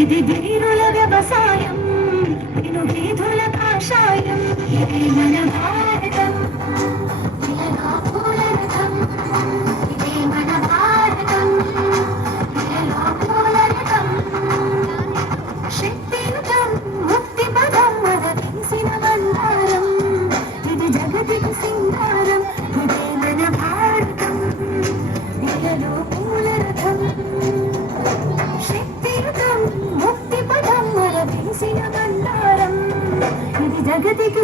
ఇది ధీరుల వ్యవసాయం, ఇను వీధుల కాషాయం. ఇది మన భారతం, ఇలాగా పూల రథం. ఇదే మన భారతం, ఇలాగా పూల రథం. శక్తియుతం ముక్తి పదం మదవించిన మందారం. ఇది జగతికి సింగారం. ఇదే మన భారతం, ఇలాగా పూల రథం. శక్తియుతం ముక్తి పదం మదవించిన మందారం. ఇది జగతికి